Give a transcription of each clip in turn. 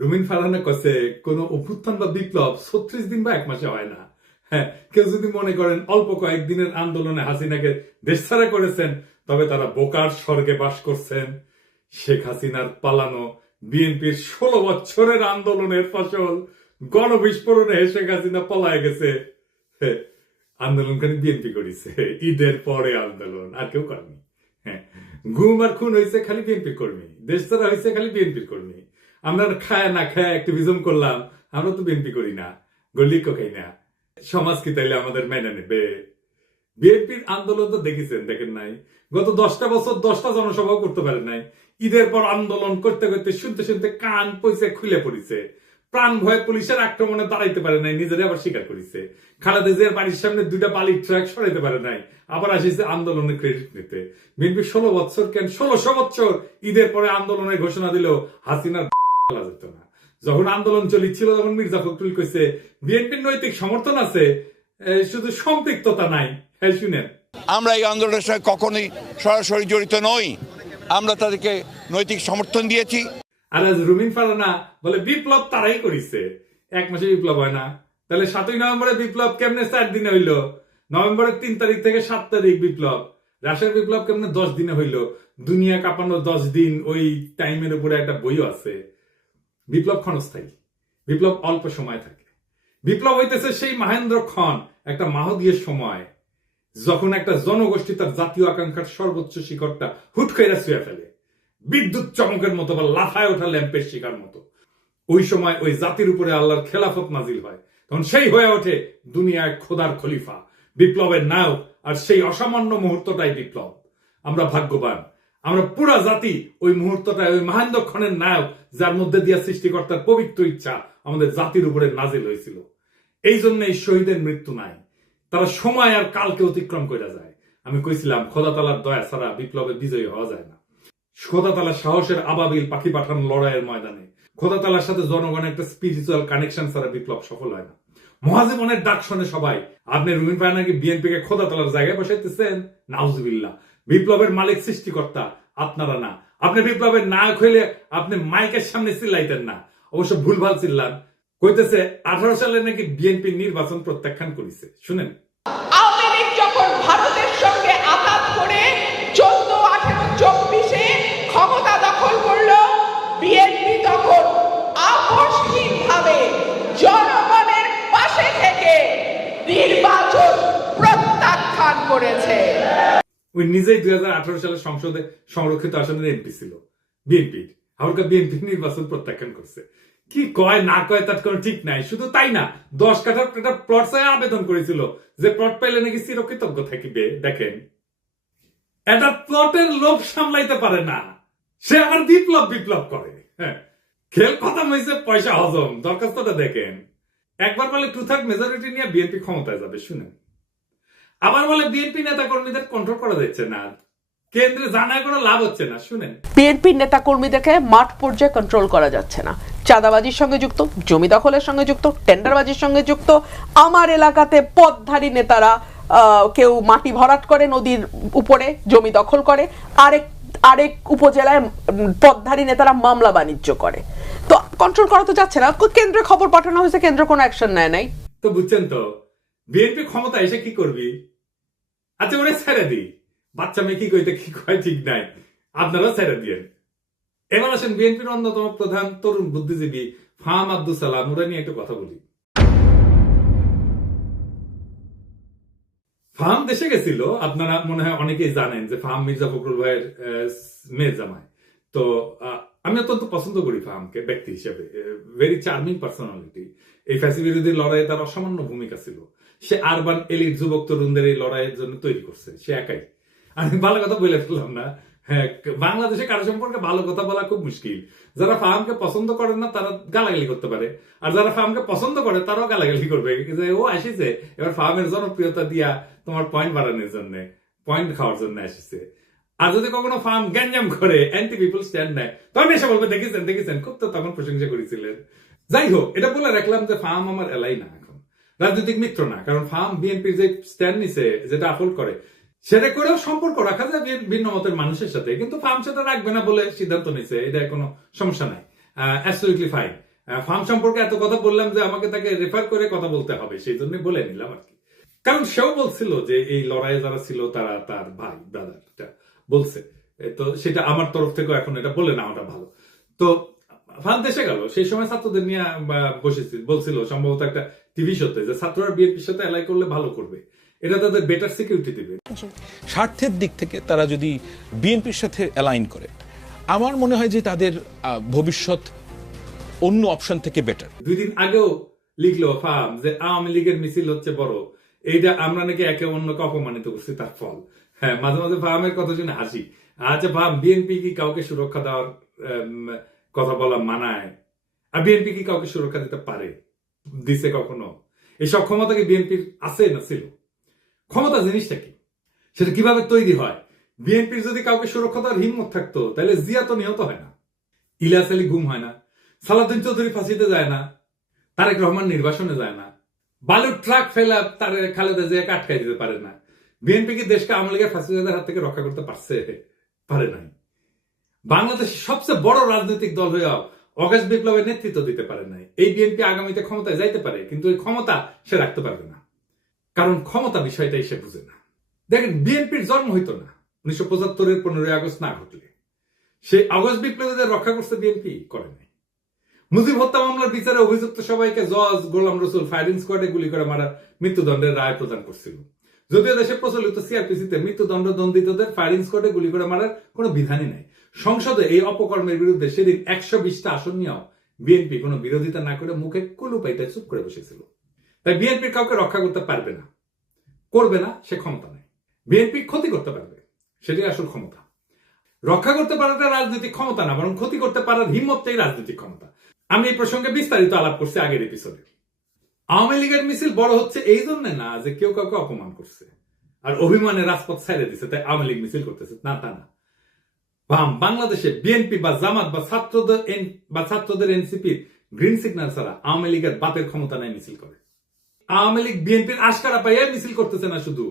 রুমিন ফারহানা কাছে কোন অভ্যুত্থান বা বিপ্লব 36 দিন বা 1 মাসে হয় না। হ্যাঁ, কেউ যদি মনে করেন অল্প কয়েকদিনের আন্দোলনে হাসিনাকে দেশছাড়া করেছেন, তবে তারা বোকার স্বর্গে বাস করছেন। শেখ হাসিনার পালানো বিএনপির 16 বছরের আন্দোলনের ফসল গণবিস্ফোরণে শেখ হাসিনা পলায় গেছে। আন্দোলনকারী বিএনপি করেছে, ঈদের পরে আন্দোলন, আর কেউ করেনি। হ্যাঁ, গুম আর খুন হয়েছে খালি বিএনপির কর্মী, দেশ ছাড়া হয়েছে খালি বিএনপির কর্মী। আমরা খায় না খায় অ্যাক্টিভিজম করলাম, আমরা তো বিএনপি করি না, গল্লিকও খাই না। সমাজ কি তাইলে আমাদের মেনে নেবে? বিএনপির আন্দোলন তো দেখেছেন, দেখেন নাই? গত 10টা বছর 10টা জনসভাও করতে পারে নাই। ঈদের পর আন্দোলন করতে করতে শুনতে শুনতে কান পয়সা খুলে পড়িছে। প্রাণ ভয়ে পুলিশের আক্রমণে দাঁড়াইতে পারে নাই, নিজেরা আবার স্বীকার করেছে। খালেদা জিয়ার বাড়ির সামনে 2টা বালির ট্রাক সরাইতে পারে নাই, আবার আসিছে আন্দোলনের ক্রেডিট নিতে। বিএনপি 16 বছর কেন 1600 বছর ঈদের পরে আন্দোলনের ঘোষণা দিল, হাসিনার যেত না। যখন আন্দোলন চলিছিল তখন মির্জা ফখরুল কইছে বিএনপির নৈতিক সমর্থন আছে, শুধু সম্পৃক্ততা নাই। হ্যাঁ, শুনেন, আমরা এই আন্দোলনের সঙ্গে কখনোই সরাসরি জড়িত নই, আমরা তাদেরকে নৈতিক সমর্থন দিয়েছি। আর আজ রুমিন ফারহানা বলে বিপ্লব তারাই করেছে, 1 মাসে বিপ্লব হয় না। তাহলে 7ই নভেম্বরের বিপ্লব কেমনে 4 দিনে হইল? নভেম্বরের 3 তারিখ থেকে 7 তারিখ বিপ্লব। রাশিয়ার বিপ্লব কেমনে 10 দিনে হইল? দুনিয়া কাঁপানো 10 দিন, ওই টাইমের উপরে একটা বইও আছে। বিপ্লব ক্ষণস্থায়ী, বিপ্লব অল্প সময় থাকে। বিপ্লব হইতেছে সেই মহেন্দ্র ক্ষণ, একটা মাহদীয় সময়, যখন একটা জনগোষ্ঠী তার জাতীয় আকাঙ্ক্ষার সর্বোচ্চ শিখরটা হুট করে ছুঁয়ে ফেলে, বিদ্যুৎ চমকের মতো বা লাফায় ওঠা ল্যাম্পের শিকার মতো। ওই সময় ওই জাতির উপরে আল্লাহর খেলাফত নাজিল হয়, তখন সেই হয়ে ওঠে দুনিয়ায় খোদার খলিফা, বিপ্লবের নায়ক। আর সেই অসামান্য মুহূর্তটাই বিপ্লব। আমরা ভাগ্যবান, আমরা পুরা জাতি ওই মুহূর্তটায়, ওই মহেন্দ্রক্ষণের নায়ক, যার মধ্যে দিয়ে সৃষ্টিকর্তার পবিত্র ইচ্ছা আমাদের জাতির উপরে নাজিল হয়েছিল। এই জন্য এই শহীদের মৃত্যু নাই, তারা সময় আর কালকে অতিক্রম করে যায়। আমি কইছিলাম খোদা তাআলার দয়া ছাড়া বিপ্লবে বিজয়ী হওয়া যায় না। খোদা তাআলা সাহসের আবাবিল পাখি পাঠান লড়াইয়ের ময়দানে। খোদা তাআলার সাথে জনগণের একটা স্পিরিচুয়াল কানেকশন ছাড়া বিপ্লব সফল হয় না। মহাজীবনের ডাক শোনে সবাই। আপনি রুমিন ফারহানাকে বিএনপি কে খোদা তাআলার জায়গায় বসাইতেছেন? নাউজুবিল্লাহ। বিপ্লবের মালিক সৃষ্টিকর্তা, আপনারা না। আপনি বিপ্লবের নায়ক হইলে আপনি মাইকের সামনে চিল্লাইতেন না। অবশ্য ভুলভাল চিল্লান। কইতেছে 18 সালে নাকি বিএনপি নির্বাচন প্রত্যাখ্যান করেছে। শুনেন, আওয়ামী লীগ যখন ভারতের সঙ্গে আঘাত করে 14, 18, 24-এ ক্ষমতা দখল করলো, বিএনপি তখন আপোষহীনভাবে জনগণের পাশে থেকে নির্বাচন প্রত্যাখ্যান করেছে। ওই নিজেই 2018 সালে সংসদে সংরক্ষিত আসনের এমপি ছিল বিএনপির, হালকা বিএনপি নির্বাচন প্রত্যাখ্যান করছে। কি কয় না কয় তার কোনো ঠিক নাই। শুধু তাই না, 10 কাঠার একটা প্লট চাই আবেদন করেছিল, যে প্লট পাইলে নাকি চিরকৃতজ্ঞ থাকিবে। দেখেন, এটা প্লটের লোভ সামলাইতে পারে না, সে আবার বিপ্লব বিপ্লব করে। হ্যাঁ, খেল খতম হয়েছে, পয়সা হজম। দরখাস্তটা দেখেন, একবার বলে 2/3 মেজরিটি নিয়ে বিএনপি ক্ষমতায় যাবে। শুনেন, আবার বলে বিএনপি নেতা কর্মীদের কন্ট্রোল করা যাচ্ছে না, কেন্দ্রে জানায় কোনো লাভ হচ্ছে না। শুনেন, বিএনপির নেতা কর্মীদেরকে মাঠ পর্যায়ে কন্ট্রোল করা যাচ্ছে না। চাঁদাবাজির সঙ্গে যুক্ত, জমি দখলের সঙ্গে যুক্ত, টেন্ডারবাজির সঙ্গে যুক্ত। আমার এলাকাতে পদধারী নেতারা কেউ মাটি ভরাট করে নদীর উপরে, জমি দখল করে, আরেক উপজেলায় পদধারী নেতারা মামলা বাণিজ্য করে। তো কন্ট্রোল করা তো যাচ্ছে না। কেন্দ্রে খবর পাঠানো হয়েছে, কেন্দ্র কোনো অ্যাকশন নেয় নাই। তো বুঝছেন তো, বিএনপি ক্ষমতা এসে কি করবি? আচ্ছা, ওরে ছেড়ে দিই, বাচ্চা মেয়ে কি কইতে কি কয় ঠিক নাই, আপনারাও ছেড়ে দিয়েন। এবার আসেন বিএনপির অন্যতম প্রধান তরুণ বুদ্ধিজীবী ফাহাম আব্দুল সালাম, ওরা নিয়ে একটু কথা বলি। ফাহাম দেশে গেছিল, আপনারা মনে হয় অনেকেই জানেন যে ফাহাম মির্জা ফখরুল ভাইয়ের মেয়ে জামাই। তো আমি অত্যন্ত পছন্দ করি ফাহামকে ব্যক্তি হিসেবে, ভেরি চার্মিং পার্সোনালিটি। এই ফ্যাসি বিরোধী লড়াইয়ে তার অসামান্য ভূমিকা ছিল। সে আরবান এলিট যুবক তরুণদের এই লড়াইয়ের জন্য তৈরি করছে, সে একাই। আমি ভালো কথা বলে ফেললাম না। হ্যাঁ, বাংলাদেশে কারো সম্পর্কে ভালো কথা বলা খুব মুশকিল। যারা ফাহামকে পছন্দ করেন না তারা গালাগালি করতে পারে, আর যারা ফাহামকে পছন্দ করে তারাও গালাগালি করবে যে ও আসিছে এবার ফাহামের জনপ্রিয়তা দিয়া তোমার পয়েন্ট বাড়ানোর জন্য, পয়েন্ট খাওয়ার জন্য আসিছে। আর যদি কখনো ফাহাম গ্যাঞ্জাম করে, অ্যান্টি পিপল স্ট্যান্ড নেয়, তখন এসে বলবে দেখেছেন দেখেছেন, খুব তো তখন প্রশংসা করেছিলেন। যাই হোক, এটা বলে রাখলাম যে ফাহাম আমার এলাই না, এখন রাজনৈতিক মিত্র না। কারণ ফাহাম বিএনপির যে স্ট্যান্ড নিছে, যেটা আপহোল্ড করে, সেটা করেও সম্পর্ক রাখা যায় ভিন্ন মতের মানুষের সাথে, কিন্তু ফার্ম সেটা রাখবে না বলে সিদ্ধান্ত নিছে, এটা কোনো সমস্যা নাই, অ্যাবসলিউটলি ফাইন। ফার্ম সম্পর্কে এত কথা বললাম যে আমাকে তাকে রেফার করে কথা বলতে হবে, সেই জন্য বলে নিলাম আর কি। কারণ সেও বলছিল যে এই লড়াইয়ে যারা ছিল তারা তার ভাই ব্রাদারটা বলছে, তো সেটা আমার তরফ থেকেও এখন এটা বলে না, ওটা ভালো। তো ফান দেশে গেল, সেই সময় ছাত্রদের নিয়ে বলছিল সম্ভবত একটা টিভি শোতে যে ছাত্ররা বিএনপির সাথে অ্যালাই করলে ভালো করবে, এটা তাদের বেটার সিকিউরিটি দিবে। স্বার্থের দিক থেকে তারা যদি বিএনপির সাথে অ্যালাইন করে, আমার মনে হয় যে তাদের ভবিষ্যৎ অন্য অপশন থেকে বেটার। 2 দিন আগেও লিখলো ফার্ম যে আওয়ামী লীগের মিছিল হচ্ছে বড়, এইটা আমরা নাকি একে অন্যকে অপমানিত করছি, তার ফল। হ্যাঁ, মাঝে মাঝে ফার্মের কথা শুনে হাসি। আচ্ছা ফার্ম, বিএনপি কি কাউকে সুরক্ষা দেওয়ার কথা বলা মানায়? আর বিএনপি কি কাউকে সুরক্ষা দিতে পারে? দিছে কখনো? এইসব ক্ষমতা কি বিএনপির আছে না ছিল? ক্ষমতা জিনিসটা কি, সেটা কিভাবে তৈরি হয়? বিএনপির যদি কাউকে সুরক্ষা দেওয়ার হিম্মত থাকতো তাহলে জিয়া তো নিহত হয় না, ইলিয়াস আলী গুম হয় না, সালাউদ্দিন চৌধুরী ফাঁসিতে যায় না, তারেক রহমান নির্বাসনে যায় না, বালুর ট্রাক ফেলা তার খালেদা জিয়াকে আটকাই দিতে পারে না। বিএনপি কি দেশকে আওয়ামী লীগের ফাঁসিবাদের হাত থেকে রক্ষা করতে পারছে? পারে নাই। বাংলাদেশের সবচেয়ে বড় রাজনৈতিক দল হয়েও অগাস্ট বিপ্লবের নেতৃত্ব দিতে পারে নাই। এই বিএনপি আগামীতে ক্ষমতায় যাইতে পারে, কিন্তু এই ক্ষমতা সে রাখতে পারবে না, কারণ ক্ষমতা বিষয়টাই সে বুঝে না। দেখেন, বিএনপির জন্ম হইতো না 1975-এর 15ই আগস্ট না ঘটলে। সেই আগস্ট বিপ্লবীদের রক্ষা করতে বিএনপি করে নাই। মুজিব হত্যা মামলার বিচারে অভিযুক্ত সবাইকে জজ গোলাম রসুল ফায়ারিং স্কোয়াডে গুলি করে মারার মৃত্যুদণ্ডের রায় প্রদান করছিল। যদিও দেশে প্রচলিত সিআরপিসিতে মৃত্যুদণ্ড দণ্ডিতদের ফায়ারিং স্কোয়াডে গুলি করে মারার কোনো বিধানই নাই। সংসদে এই অপকর্মের বিরুদ্ধে সেদিন 120টা আসন নিয়েও বিএনপি কোনো বিরোধিতা না করে মুখে কুলু পাইতে চুপ করে বসেছিল। তাই বিএনপির কাউকে রক্ষা করতে পারবে না, করবে না, সে ক্ষমতা নেই। বিএনপি ক্ষতি করতে পারবে, সেটাই আসল ক্ষমতা। রক্ষা করতে পারাটা রাজনৈতিক ক্ষমতা না, বরং ক্ষতি করতে পারার হিম্মতটাই রাজনৈতিক ক্ষমতা। আমি এই প্রসঙ্গে বিস্তারিত আলাপ করছি আগের এপিসোডে। আওয়ামী লীগের মিছিল বড় হচ্ছে এই জন্য না যে কেউ কাউকে অপমান করছে আর অভিমানে রাজপথ ছেড়ে দিচ্ছে তাই আওয়ামী লীগ মিছিল করতেছে, না তা না। বাংলাদেশে বিএনপি বা জামাত বা ছাত্রদের এনসিপির গ্রিন সিগন্যাল ছাড়া আওয়ামী লীগের বাপের ক্ষমতা নাই মিছিল করে। আওয়ামী লীগ বিএনপির আশকারা পাইয়া মিছিল করতেছে না, শুধু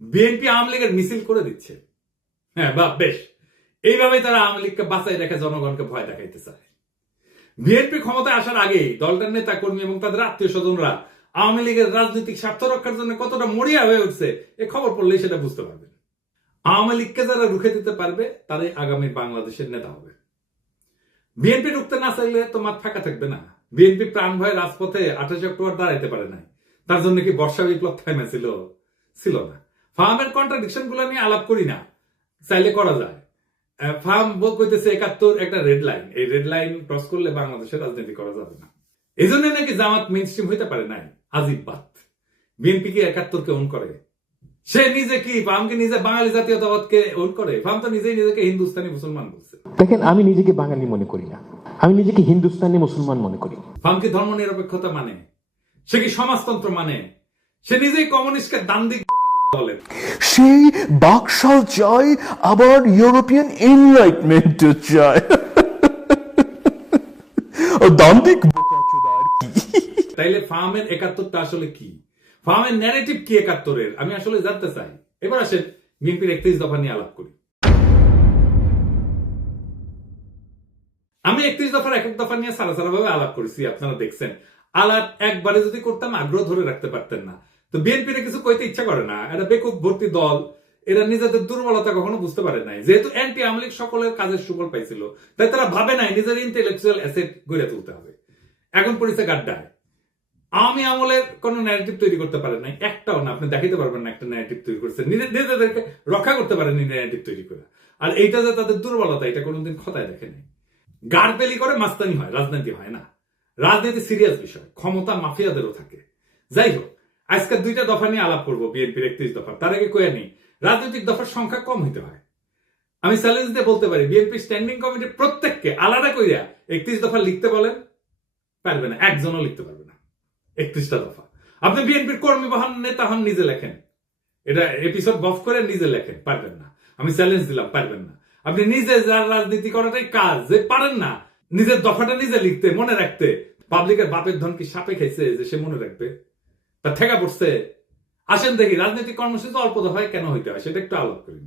বিএনপি আওয়ামী লীগের মিছিল করে দিচ্ছে। হ্যাঁ বা বেশ, এইভাবে তারা আওয়ামী লীগকে বাঁচাই রেখে জনগণকে ভয় দেখাইতে চায়। বিএনপি ক্ষমতায় আসার আগেই দলটার নেতা কর্মী এবং তাদের আত্মীয় স্বজনরা আওয়ামী লীগের রাজনৈতিক স্বার্থ রক্ষার জন্য কতটা মরিয়া হয়ে উঠছে এই খবর পড়লেই সেটা বুঝতে পারবেন। আওয়ামী লীগকে যারা রুখে দিতে পারবে তারাই আগামী বাংলাদেশের নেতা হবে। বিএনপি রুখতে না চাইলে তো মাঠ ফাঁকা থাকবে না। বিএনপি প্রাণ ভয়ে রাজপথে 28 অক্টোবর দাঁড়াইতে পারে নাই, তার জন্য কি বর্ষা বিপ্লব থামেছিল? ছিল না। ফার্মের কন্ট্রাডিকশন গুলো নিয়ে আলাপ করি না, চাইলে করা যায়। ফার্ম কইতেছে 71 একটা রেড লাইন, এই রেড লাইন ক্রস করলে বাংলাদেশের রাজনীতি করা যাবে না। এই জন্য নাকি জামাত মেইন স্ট্রিম হইতে পারে নাই। আজিব বাত। বিএনপি কি 71কে ওন করে? সে নিজে কি ফার্মকে নিজে বাঙালি জাতীয়তাবাদকে ওন করে? ফার্ম তো নিজেই নিজেকে হিন্দুস্তানি মুসলমান বলছে। দেখেন, আমি নিজেকে বাঙালি মনে করি না, আমি নিজেকে হিন্দুস্তানি মুসলমান মনে করি। ফার্ম কি ধর্ম নিরপেক্ষতা মানে? সে কি সমাজতন্ত্র মানে? সে নিজেই কমিউনিস্টকে দান্দিক বলে। সেই বাকশাল চাই, আবার ইউরোপিয়ান এনলাইটমেন্ট চাই। দান্দিক বোকাচোদা আর কি। তাইলে ফার্মের 71টা আসলে কি? ফার্মের ন্যারেটিভ কি 71-এর? আমি আসলে জানতে চাই। এবার আসেন বিএনপির 31 দফা নিয়ে আলাপ করি। আমি 31 দফার এক দফা নিয়ে সারা ভাবে আলাপ করেছি, আপনারা দেখছেন। আলাপ একবারে যদি করতাম আগ্রহ ধরে রাখতে পারতেন না। তো বিএনপির কিছু কইতে ইচ্ছা করে না, এটা বেকুব ভর্তি দল, এরা নিজেদের দুর্বলতা কখনো বুঝতে পারে নাই। যেহেতু অ্যান্টি আওয়ামী লীগ সকলের কাজের সুফল পাইছিল, তাই তারা ভাবে নাই নিজের ইন্টেলেকচুয়াল অ্যাসেট গড়ে তুলতে হবে। এখন পড়েছে গাড্ডায়। আওয়ামী আমলের কোন ন্যারেটিভ তৈরি করতে পারে নাই, একটাও না। আপনি দেখাইতে পারবেন না একটা ন্যারেটিভ তৈরি করছে, নিজেদেরকে রক্ষা করতে পারেনি ন্যারেটিভ তৈরি করে। আর এইটা যে তাদের দুর্বলতা, এটা কোনোদিন খতায় দেখে নাই। গাড়বেলি করে মাস্তানি হয়, রাজনীতি হয় না। রাজনীতি সিরিয়াস বিষয়, ক্ষমতা মাফিয়াদেরও থাকে। যাই হোক, আজকের 2টা দফা নিয়ে আলাপ করবো বিএনপির 31 দফা। তার আগে কয়ে নেই, রাজনৈতিক দফার সংখ্যা কম হইতে হয়। আমি চ্যালেঞ্জ দিয়ে বলতে পারি, বিএনপি স্ট্যান্ডিং কমিটির প্রত্যেককে আলাদা কইরা 31 দফা লিখতে বলেন, পারবে না, একজনও লিখতে পারবে না 31টা দফা। আপনি বিএনপির কর্মী বা হন, নেতা হন, নিজে লেখেন, এটা এপিসোড বফ করে নিজে লেখেন, পারবেন না। আমি চ্যালেঞ্জ দিলাম, পারবেন না। আপনি নিজে যার রাজনীতি করাটাই কাজ, যে পারেন না নিজের দফাটা নিজে লিখতে, মনে রাখতে। পাবলিকের বাপের ধন কি সাপে খাইছে যে সে মনে রাখবে? তা ঠেকা পড়ছে। আসেন দেখি রাজনৈতিক কর্মসূচি অল্প দফায় কেন হইতে হয়, সেটা একটু আলাপ করি।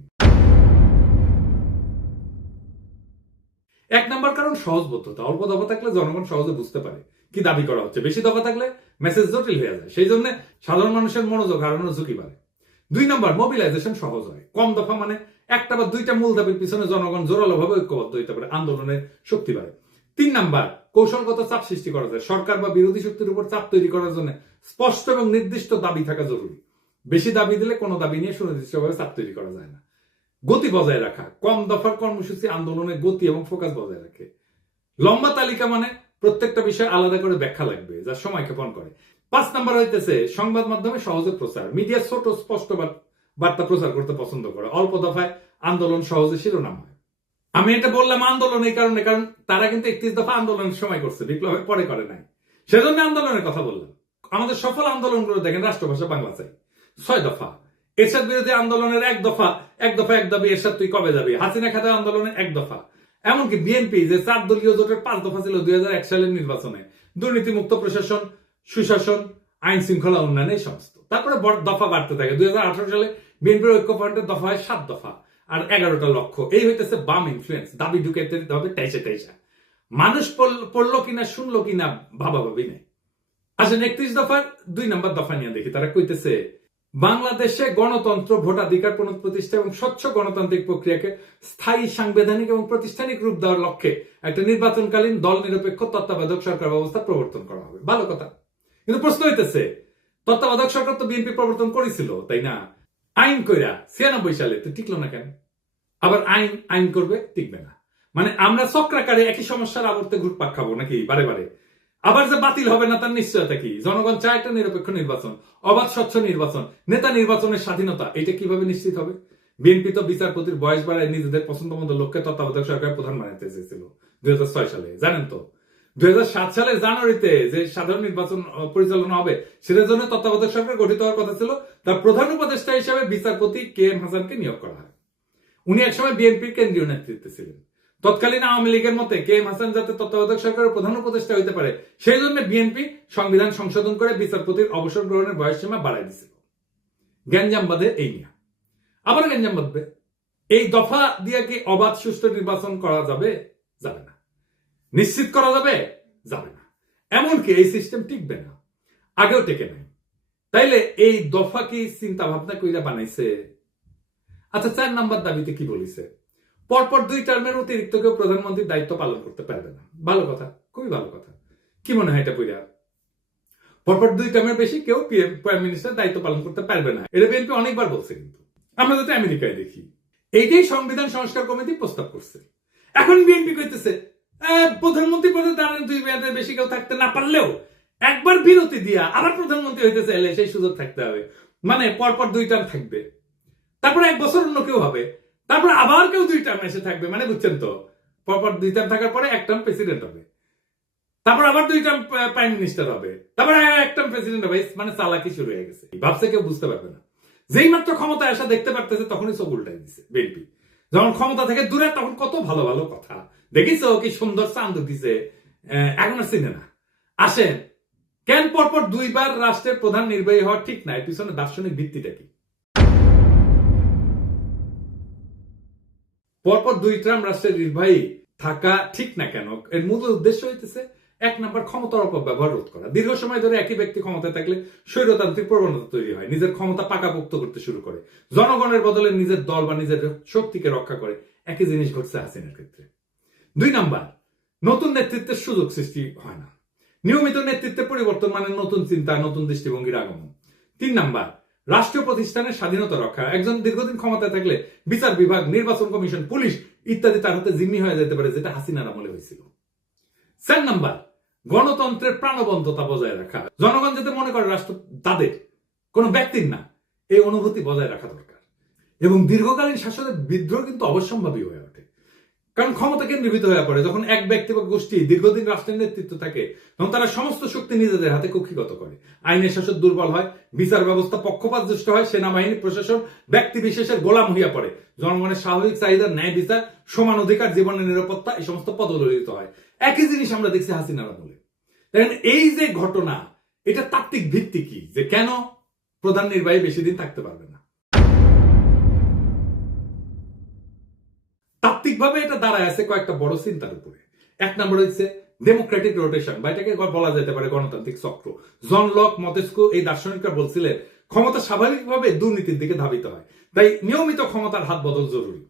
1 নম্বর কারণ সহজবোধ্যতা। অল্প দফা থাকলে জনগণ সহজে বুঝতে পারে কি দাবি করা হচ্ছে। বেশি দফা থাকলে মেসেজ জটিল হয়ে যায়, সেই জন্য সাধারণ মানুষের মনোযোগ হারানোর ঝুঁকি বাড়ে। 2 নম্বর, মোবিলাইজেশন সহজ হয়। কম দফা মানে একটা বা দুইটা মূল দাবির পিছনে জনগণ জোরালো ভাবে ঐক্যবদ্ধ হইতে পারে, আন্দোলনের শক্তি বাড়ে। 3 নম্বর, কৌশলগত চাপ সৃষ্টি করা যায়। সরকার বা বিরোধী শক্তির উপর চাপ তৈরি করার জন্য স্পষ্ট এবং নির্দিষ্ট দাবি থাকা জরুরি। বেশি দাবি দিলে কোনো দাবি নিয়ে সুনির্দিষ্টভাবে চাপ তৈরি করা যায় না। গতি বজায় রাখা, কম দফার কর্মসূচি আন্দোলনের গতি এবং ফোকাস বজায় রাখে। লম্বা তালিকা মানে প্রত্যেকটা বিষয় আলাদা করে ব্যাখ্যা লাগবে, যা সময় ক্ষেপণ করে। 5 নম্বর হইতেছে সংবাদ মাধ্যমে সহজে প্রচার। মিডিয়া ছোট স্পষ্ট বার্তা প্রচার করতে পছন্দ করে। অল্প দফায় আন্দোলন সহজে শিরোনাম হয়। আমি এটা বললাম আন্দোলন এই কারণে, কারণ তারা কিন্তু 31 দফা আন্দোলনের সময় করছে, বিপ্লবের পরে করে নাই, সেজন্য আন্দোলনের কথা বললাম। আমাদের সফল আন্দোলনগুলো দেখেন, রাষ্ট্রভাষা বাংলা চাই 6 দফা। এরশাদ বিরোধী আন্দোলনের 1 দফা, এক দাবি এরশাদ তুই কবে যাবি। হাসিনা খাতা আন্দোলনের 1 দফা। এমনকি বিএনপি যে 4 দলীয় জোটের 5 দফা ছিল 2001 সালের নির্বাচনে, দুর্নীতিমুক্ত প্রশাসন, সুশাসন, আইন শৃঙ্খলা উন্নয়ন, এই সমস্ত। তারপরে দফা বাড়তে থাকে। 2018 সালে বিএনপির ঐক্যফ্রন্টের দফা হয় 7 দফা আর 11টা লক্ষ্য। এই হইতেছে বাম ইনফ্লুয়েন্স। দাবি ঢুকাইতে হবে টাইসা। মানুষ পড়লো কিনা শুনলো কিনা ভাবাভাবি নেই। আসেন 31 দফার 2 নম্বর দফা নিয়ে দেখি। তারা কইতেছে বাংলাদেশে গণতন্ত্র, ভোটাধিকার পুনঃপ্রতিষ্ঠা এবং স্বচ্ছ গণতান্ত্রিক প্রক্রিয়াকে স্থায়ী, সাংবিধানিক এবং প্রাতিষ্ঠানিক রূপ দেওয়ার লক্ষ্যে একটা নির্বাচনকালীন দল নিরপেক্ষ তত্ত্বাবধায়ক সরকার ব্যবস্থা প্রবর্তন করা হবে। ভালো কথা, কিন্তু প্রশ্ন হইতেছে তত্ত্বাবধায়ক সরকার তো বিএনপি প্রবর্তন করেছিল, তাই না? আইন কইরা 96 সালে তো টিকলো না কেন? আবার আইন করবে, টিকবে না। মানে আমরা চক্রাকারে একই সমস্যার আবর্তে ঘুরপাক খাবো নাকি বারে বারে? আবার যে বাতিল হবে না তার নিশ্চয়তা কি? জনগণ চায় একটা নিরপেক্ষ নির্বাচন, অবাধ স্বচ্ছ নির্বাচন, নেতা নির্বাচনের স্বাধীনতা। এটা কিভাবে নিশ্চিত হবে? বিএনপি তো বিচারপতির বয়স বাড়ায় নিজেদের পছন্দ মতো লোককে তত্ত্বাবধায়ক সরকার প্রধান বানাতে চেয়েছিল 2006 সালে, জানেন তো? 2007 সালের জানুয়ারিতে যে সাধারণ নির্বাচন পরিচালনা হবে, সেটার জন্য তত্ত্বাবধায়ক সরকার গঠিত হওয়ার কথা ছিল। তার প্রধান উপদেষ্টা হিসেবে বিচারপতি KM হাসানকে নিয়োগ করা হয়। উনি একসময় বিএনপির কেন্দ্রীয় নেতৃত্বে ছিলেন। তৎকালীন আওয়ামী লীগের মতে KM হাসান যাতে তত্ত্বাবধায়ক সরকারের প্রধান উপদেষ্টা হইতে পারে, সেই জন্য বিএনপি সংবিধান সংশোধন করে বিচারপতির অবসর গ্রহণের বয়সসীমা বাড়াই দিছিল। গ্যাঞ্জাম বাঁধে এই নিয়ে, আবার গ্যাঞ্জাম বাঁধবে। এই দফা দিয়ে কি অবাধ সুষ্ঠু নির্বাচন করা যাবে? যাবে না। নিশ্চিত করা যাবে? যাবে না। এমনকি এই সিস্টেম টিকবে না, আগেও টেকে নাই। তাইলে এই দফা কি চিন্তা ভাবনা কইরা বানাইছে? আচ্ছা, 4 নম্বর দাবিতে কি বলিছে? পরপর 2 টার্মের অতিরিক্ত কেউ প্রধানমন্ত্রীর দায়িত্ব পালন করতে পারবে না। ভালো কথা, খুবই ভালো কথা। কি মনে হয় এটা পইরা? পরপর 2 টার্মের বেশি কেউ প্রাইম মিনিস্টার দায়িত্ব পালন করতে পারবে না। এটা বিএনপি অনেকবার বলছে, কিন্তু আমরা যাতে আমেরিকায় দেখি এইটাই সংবিধান সংস্কার কমিটি প্রস্তাব করছে। এখন বিএনপি কইতেছে প্রধানমন্ত্রী পদে দাঁড়ান 2 মেয়াদের বেশি কেউ থাকতে না পারলেও একবার বিরতি দিয়া আবার প্রধানমন্ত্রী হইতে চাইলে সেই সুযোগ থাকতে হবে। মানে পরপর 2 টার্ম থাকবে, তারপরে 1 বছর অন্য কেউ হবে, তারপরে আবার কেউ 2 টার্ম এসে থাকবে। মানে বুঝছেন তো, পরপর 2 টার্ম থাকার পরে 1 টার্ম প্রেসিডেন্ট হবে, তারপর আবার 2 টার্ম প্রাইম মিনিস্টার হবে, তারপরে 1 টার্ম প্রেসিডেন্ট হবে। মানে চালাকি শুরু হয়ে গেছে, ভাবছে কেউ বুঝতে পারবে না। যেই মাত্র ক্ষমতায় আসা দেখতে পারতেছে তখনই সব উল্টাই দিছে বিএনপি। যখন ক্ষমতা থেকে দূরে তখন কত ভালো ভালো কথা দেখিস, কি সুন্দর চান্দ দিছে, এখন আর চিনে না। আসেন, কেন পরপর 2 বার রাষ্ট্রের প্রধান নির্বাহী হওয়া ঠিক না? এর পিছনে দার্শনিক ভিত্তিটা কি? পরপর 2 টার্ম রাষ্ট্রের নির্বাহী থাকা ঠিক না কেন? এর মূল উদ্দেশ্য হইতেছে 1 নম্বর, ক্ষমতার অপব্যবহার রোধ করা। দীর্ঘ সময় ধরে একই ব্যক্তি ক্ষমতায় থাকলে স্বৈরতান্ত্রিক প্রবণতা তৈরি হয়, নিজের ক্ষমতা পাকাপোক্ত করতে শুরু করে, জনগণের বদলে নিজের দল বা নিজের শক্তিকে রক্ষা করে। একই জিনিস ঘটছে হাসিনার ক্ষেত্রে। 2 নম্বর, নতুন নেতৃত্বের সুযোগ সৃষ্টি হয় না। নিয়মিত নেতৃত্বে পরিবর্তন মানে নতুন চিন্তা, নতুন দৃষ্টিভঙ্গির আগমন। 3 নম্বর, রাষ্ট্রীয় প্রতিষ্ঠানের স্বাধীনতা রক্ষা। একজন দীর্ঘদিন ক্ষমতায় থাকলে বিচার বিভাগ, নির্বাচন কমিশন, পুলিশ ইত্যাদি তার হাতে জিম্মি হয়ে যেতে পারে, যেটা হাসিনার আমলে হয়েছিল। 4 নম্বর, গণতন্ত্রের প্রাণবন্ততা বজায় রাখা। জনগণ যাতে মনে করে রাষ্ট্র তাদের, কোন ব্যক্তির না, এই অনুভূতি বজায় রাখা দরকার। এবং দীর্ঘকালীন শাসনের বিদ্রোহ কিন্তু অবশ্যম্ভাবী হয়ে ওঠে, কারণ ক্ষমতা কেন্দ্রীভূত হয়ে পড়ে। যখন এক ব্যক্তি বা গোষ্ঠী দীর্ঘদিন রাষ্ট্রের নেতৃত্ব থাকে, তখন তারা সমস্ত শক্তি নিজেদের হাতে কক্ষিগত করে। আইনের শাসন দুর্বল হয়, বিচার ব্যবস্থা পক্ষপাতদুষ্ট হয়, সেনাবাহিনী প্রশাসন ব্যক্তি বিশেষের গোলাম হইয়া পড়ে, জনগণের স্বাভাবিক চাহিদা, ন্যায় বিচার, সমান অধিকার, জীবনের নিরাপত্তা, এই সমস্ত পদদলিত হয়। একই জিনিস আমরা দেখছি হাসিনার আমলে। দেখেন, এই যে ঘটনা, এটা তাত্ত্বিক ভিত্তি কি, যে কেন প্রধান নির্বাহী বেশি দিন থাকতে পারবে না? তাত্ত্বিকভাবে এটা দাঁড়ায় আছে কয়েকটা বড় চিন্তার উপরে। 1 নম্বর হচ্ছে ডেমোক্রেটিক রোটেশন বা এটাকে বলা যেতে পারে গণতান্ত্রিক চক্র। জন লক, মতেস্কো এই দার্শনিকরা বলছিলেন ক্ষমতা স্বাভাবিকভাবে দুর্নীতির দিকে ধাবিত হয়, তাই নিয়মিত ক্ষমতার হাত বদল জরুরি।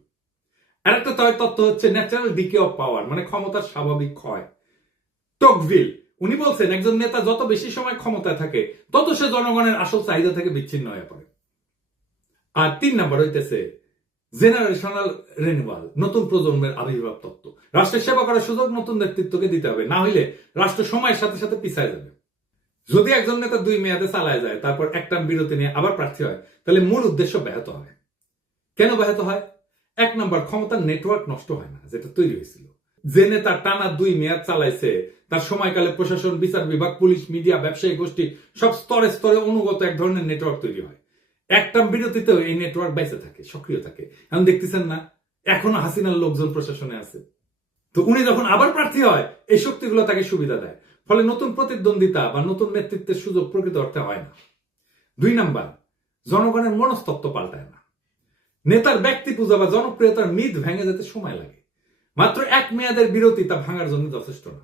আর একটা তত্ত্ব হচ্ছে ন্যাচারাল ডিকে অফ পাওয়ার, মানে ক্ষমতার স্বাভাবিক ক্ষয়। টকভিল উনি বলছেন একজন নেতা যত বেশি সময় ক্ষমতায় থাকে তত সে জনগণের আসল চাহিদা থেকে বিচ্ছিন্ন হয়ে পড়ে। আর 3 নাম্বার হইতেছে জেনারেশনাল রিনিউয়াল, নতুন প্রজন্মের আবির্ভাব তত্ত্ব। রাষ্ট্রের সেবা করার সুযোগ নতুন নেতৃত্বকে দিতে হবে, না হইলে রাষ্ট্র সময়ের সাথে সাথে পিছায় যাবে। যদি একজন নেতা 2 মেয়াদে চালায় যায়, তারপর এক টার্ম বিরতি নিয়ে আবার প্রার্থী হয়, তাহলে মূল উদ্দেশ্য ব্যাহত হয়। কেন ব্যাহত হয়? 1 নাম্বার, ক্ষমতার নেটওয়ার্ক নষ্ট হয় না, যেটা তৈরি হয়েছিল। যে নেতা টানা 2 মেয়াদ চালাইছে তার সময়কালে প্রশাসন, বিচার বিভাগ, পুলিশ, মিডিয়া, ব্যবসায়ী গোষ্ঠী সব স্তরে স্তরে অনুগত এক ধরনের নেটওয়ার্ক তৈরি হয়। এক টার্ম বিরতিতেও এই নেটওয়ার্ক বেঁচে থাকে, সক্রিয় থাকে। এখন দেখতেছেন না, এখনো হাসিনার লোকজন প্রশাসনে আছে। তো উনি যখন আবার প্রার্থী হয়, এই শক্তিগুলো তাকে সুবিধা দেয়, ফলে নতুন প্রতিদ্বন্দ্বিতা বা নতুন নেতৃত্বের সুযোগ প্রকৃত অর্থে হয় না। 2 নাম্বার, জনগণের মনস্তত্ত্ব পাল্টায় না। নেতার ব্যক্তি পূজা বা জনপ্রিয়তার মিথ ভেঙে যেতে সময় লাগে। মাত্র 1 মেয়াদের বিরতি তা ভাঙার জন্য যথেষ্ট না,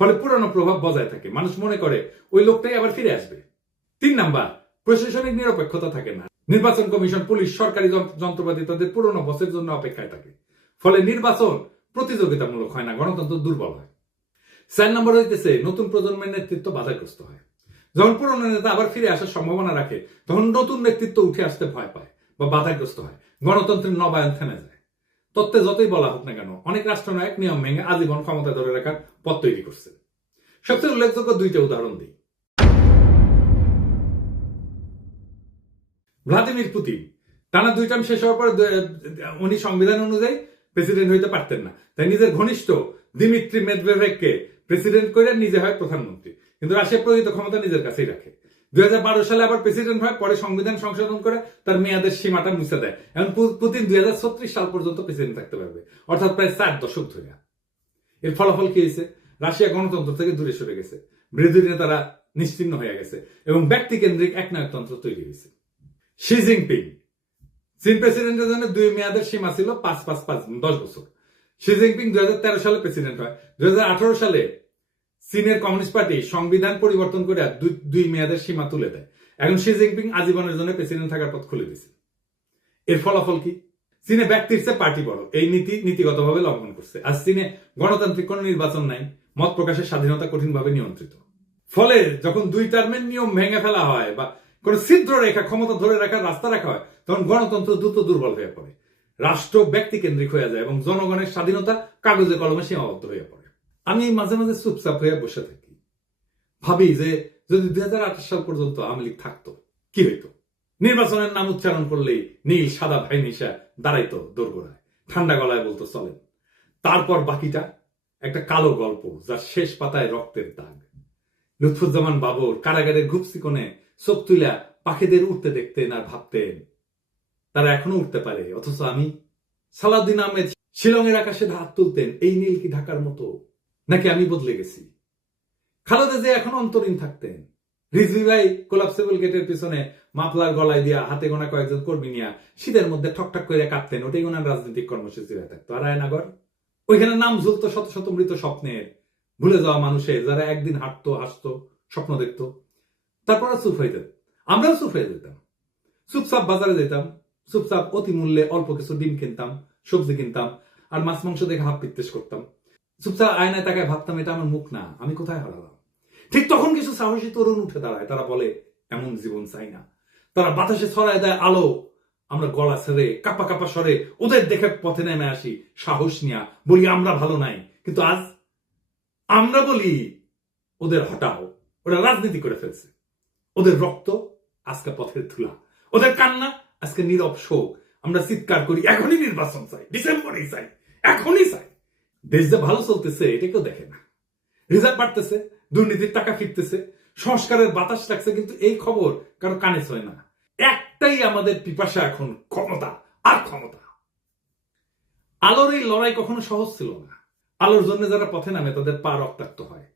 ফলে পুরনো প্রভাব বজায় থাকে। মানুষ মনে করে ওই লোকটাই আবার ফিরে আসবে। 3 নাম্বার, প্রশাসনিক নিরপেক্ষতা থাকে না। নির্বাচন কমিশন, পুলিশ, সরকারি যন্ত্রপাতি তাদের পুরনো বসের জন্য অপেক্ষায় থাকে, ফলে নির্বাচন প্রতিযোগিতামূলক হয় না, গণতন্ত্র দুর্বল হয়। 4 নম্বর হইতেছে নতুন প্রজন্মের নেতৃত্ব বাধাগ্রস্ত হয়। যখন পুরনো নেতা আবার ফিরে আসার সম্ভাবনা রাখে, তখন নতুন নেতৃত্ব উঠে আসতে ভয় পায় বা বাধাগ্রস্ত হয়, গণতন্ত্রের নবায়ন থেমে যায়। তত্ত্বে যতই বলা হোক না কেন, অনেক রাষ্ট্রনায়ক নিয়ম ভেঙে আজীবন ক্ষমতা ধরে রাখার পথ তৈরি করছে। সবচেয়ে উল্লেখযোগ্য 2টা উদাহরণ দিই। ভ্লাদিমির পুতিন টানা 2 টার্ম শেষ হওয়ার পর উনি সংবিধান অনুযায়ী প্রেসিডেন্ট হইতে পারতেন না, তাই নিজের ঘনিষ্ঠ দিমিত্রি মেদভেদেভকে প্রেসিডেন্ট করে নিজে হয় প্রধানমন্ত্রী, কিন্তু রাশিয়া প্রকৃত ক্ষমতা নিজের কাছেই রাখে। 2012 সালে আবার প্রেসিডেন্ট হয়, পরে সংবিধান সংশোধন করে তার মেয়াদের সীমাটা মুছে দেয়। এখন পুতিন 2036 সাল পর্যন্ত প্রেসিডেন্ট থাকতে পারবে, অর্থাৎ প্রায় 4 দশক ধরে। এর ফলাফল কি হয়েছে? রাশিয়া গণতন্ত্র থেকে দূরে সরে গেছে, বিরোধী নেতারা নিশ্চিহ্ন হয়ে গেছে এবং ব্যক্তিকেন্দ্রিক একনায়কতন্ত্র তৈরি হয়েছে। শি জিনপিং, চীন প্রেসিডেন্টের জন্য 2 মেয়াদের সীমা ছিল 5-5-5 10 বছর। শি জিনপিং 2013 সালে প্রেসিডেন্ট হয়। 2018 সালে চীনের কমিউনিস্ট পার্টি সংবিধান পরিবর্তন করে 2 মেয়াদের সীমা তুলে দেয়। এখন শি জিনপিং আজীবনের জন্য প্রেসিডেন্ট থাকার পথ খুলে দিয়েছে। এর ফলাফল কি? চীনে ব্যক্তির চেয়ে পার্টি বড়, এই নীতিগতভাবে লঙ্ঘন করছে। আর চীনে গণতান্ত্রিক কোন নির্বাচন নাই, মত প্রকাশের স্বাধীনতা কঠিনভাবে নিয়ন্ত্রিত। ফলে যখন 2 টার্মের নিয়ম ভেঙে ফেলা হয় বা কোন ছিদ্র রেখা, ক্ষমতা ধরে রাখার রাস্তা রাখা হয়, তখন গণতন্ত্র দ্রুত দুর্বল হয়ে পড়ে, রাষ্ট্র ব্যক্তি কেন্দ্রিক হয়ে যায় এবং জনগণের স্বাধীনতা কাগজে কলমে সীমাবদ্ধ হয়ে পড়ে। আমি মাঝে মাঝে চুপচাপ হয়ে বসে থাকি, ভাবি যে যদি 2028 সাল পর্যন্ত আওয়ামী লীগ থাকতো কি হইতো? নির্বাচনের নাম উচ্চারণ করলেই নীল সাদা ভাই নিশা দাঁড়াইতো দোরগোড়ায়, ঠান্ডা গলায় বলতো চলেন। তারপর বাকিটা একটা কালো গল্প, যার শেষ পাতায় রক্তের দাগ। লুৎফুজ্জামান বাবর কারাগারের ঘুপসি কোণে চোখ তুলা পাখিদের উঠতে দেখতেন আর ভাবতেন তারা এখনো উঠতে পারে, অথচ আমি। সালাউদ্দিন আহমেদ শিলংয়ের আকাশে হাত তুলতেন, এই নীল কি ঢাকার মতো, নাকি আমি বদলে গেছি? খালেদা জিয়া এখন অন্তরীণ থাকতেন। রিজভী ভাই কোলাপসেবল গেটের পিছনে মাফলার গলায় দিয়া হাতে গোনা কয়েকজন কর্মী নিয়ে শীতের মধ্যে ঠকঠক করে কাঁপতেন, ওটাই ওনার রাজনৈতিক কর্মসূচি হয়ে থাকতো। আর রায়নগর, ওইখানে নাম ঝুলতো শত শত মৃত স্বপ্নের, ভুলে যাওয়া মানুষের, যারা একদিন হাঁটতো, হাসতো, স্বপ্ন দেখতো, তারপর চুপ হয়ে যেত। আমরাও চুপ হয়ে যেতাম, চুপচাপ বাজারে যেতাম, চুপচাপ অতি মূল্যে অল্প কিছু ডিম কিনতাম, সবজি কিনতাম, আর মাছ মাংস দেখে হাত পিত্তেশ করতাম। চুপচাপ আয়নায় তাকায় ভাবতাম, এটা আমার মুখ না, আমি কোথায় হারালাম? ঠিক তখন কিছু সাহসী তরুণ উঠে দাঁড়ায়, তারা বলে এমন জীবন চাই না। তারা বাতাসে ছড়ায় দেয় আলো, আমরা গলা ছেড়ে কাপা কাপা স্বরে ওদের দেখে পথে নেমে আসি, সাহস নিয়া বলি আমরা ভালো নাই। কিন্তু আজ আমরা বলি ওদের হটাও, ওরা রাজনীতি করে ফেলছে। ওদের রক্ত আজকে পথের ধুলা, ওদের কান্না আজকে নীরব শোক। আমরা চিৎকার করি এখনই নির্বাচন চাই, ডিসেম্বরেই চাই, এখনই চাই। দেশ যে ভালো চলতেছে এটা কেউ দেখে না। রিজার্ভ বাড়তেছে, দুর্নীতির টাকা ফিরতেছে, সংস্কারের বাতাস লাগছে, কিন্তু এই খবর কারো কানে ছয় না। একটাই আমাদের পিপাসা এখন, ক্ষমতা আর ক্ষমতা। আলোর এই লড়াই কখনো সহজ ছিল না। আলোর জন্য যারা পথে নামে তাদের পা রক্তাক্ত হয়,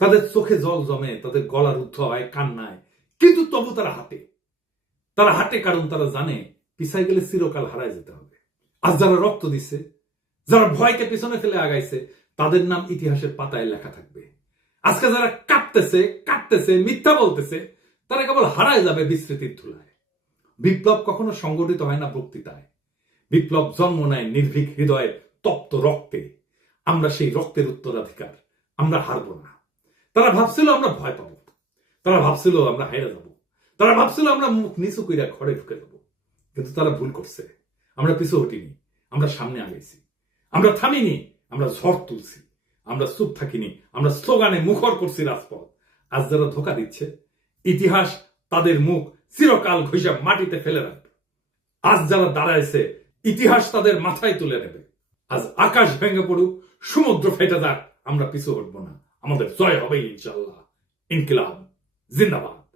তাদের চোখে জল জমে, তাদের গলা রুদ্ধ হয় কান্নায়, কিন্তু তবু তারা হাঁটে। তারা হাঁটে কারণ তারা জানে পিছায় গেলে চিরকাল হারায় যেতে হবে। আজ যারা রক্ত দিছে, যারা ভয়কে পিছনে ফেলে আগাইছে, তাদের নাম ইতিহাসের পাতায় লেখা থাকবে। আজকে যারা কাটতেছে মিথ্যা বলতেছে, তারা কেবল হারায় যাবে বিস্মৃতির ধুলায়। বিপ্লব কখনো সংগঠিত হয় না বক্তৃতায়, বিপ্লব জন্ম নেয় নির্ভীক হৃদয়ের তপ্ত রক্তে। আমরা সেই রক্তের উত্তরাধিকার, আমরা হারবো না। তারা ভাবছিল আমরা ভয় পাবো, তারা ভাবছিল আমরা হাইরা যাব, তারা ভাবছিল আমরা মুখ নিচু কইরা ঘরে ঢুকে যাবো, কিন্তু তারা ভুল করছে। আমরা পিছু হটিনি, আমরা সামনে আগাইছি, আমরা থামিনি, আমরা ঝড় তুলছি, আমরা চুপ থাকিনি, আমরা স্লোগানে মুখর করছি রাজপথ। আজ যারা ধোকা দিচ্ছে, ইতিহাস তাদের মুখ চিরকাল ঘষে মাটিতে ফেলে রাখবে। আজ যারা দাঁড়াইছে, ইতিহাস তাদের মাথায় তুলে নেবে। আজ আকাশ ভেঙে পড়ুক, সমুদ্র ফেটে যাক, আমরা পিছু হটবো না। আমাদের জয় হবে ইনশাল্লাহ। ইনকিলাব জিন্দাবাদ।